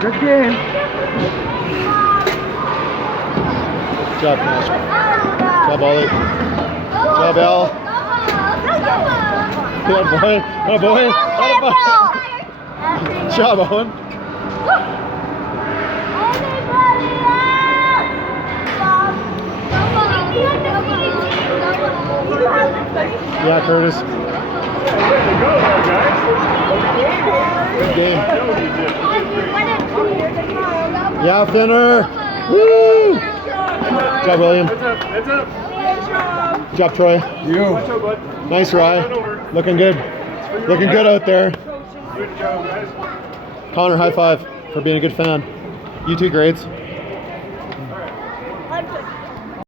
Good game. Good job, Cash. Good job, Ollie. Good job, Al. Good boy. Good boy. Good boy. Good job, Owen. Yeah, Curtis. Way to go, guys. Good game. Good Yeah, Finner. Woo! Good job, William. Heads up, heads up. Good job, Troy. You. Watch out, bud. Nice, Rye. Looking good. Looking good out there. Good job, guys. Connor, high five for being a good fan. You too, grades.